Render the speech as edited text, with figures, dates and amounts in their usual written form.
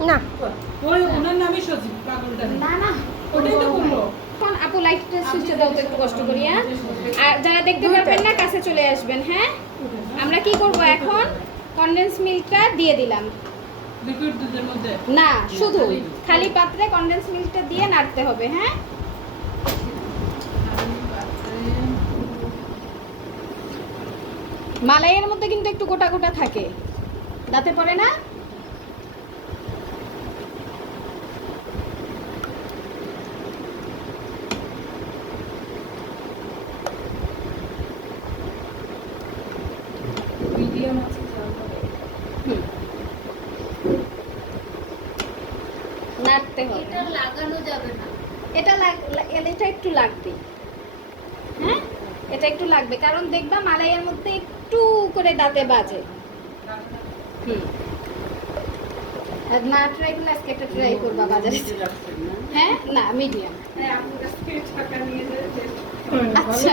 না ওই ওনার নামই সজীব পাগলটা না না ওটাই তো বললো এখন আপু লাইটটা সুইচে দাও তো একটু কষ্ট করি হ্যাঁ আর যারা দেখতে পারবেন না কাছে চলে আসবেন হ্যাঁ আমরা কি করব এখন কনডেন্স মিল্কটা দিয়ে দিলাম লিকুইড দুধের মধ্যে না শুধু খালি পাত্রে কনডেন্স মিল্কটা দিয়ে নাড়তে হবে হ্যাঁ মালাইয়ের মধ্যে কিন্তু একটু গোটা গোটা থাকে দাঁতে পড়ে না মিডিয়াম আছে জাল হবে নাড়তে হবে এটা লাগানো যাবে না এটা একটু লাগবে হ্যাঁ এটা একটু লাগবে কারণ দেখবা মালাইয়ের মধ্যে একটু করে দাঁতে বাজে আর না ট্রাই করলে আজকে একটা ট্রাই করবা বাজারে হ্যাঁ না মিডিয়াম আপনার কাছ থেকে টাকা নিয়ে যায় আচ্ছা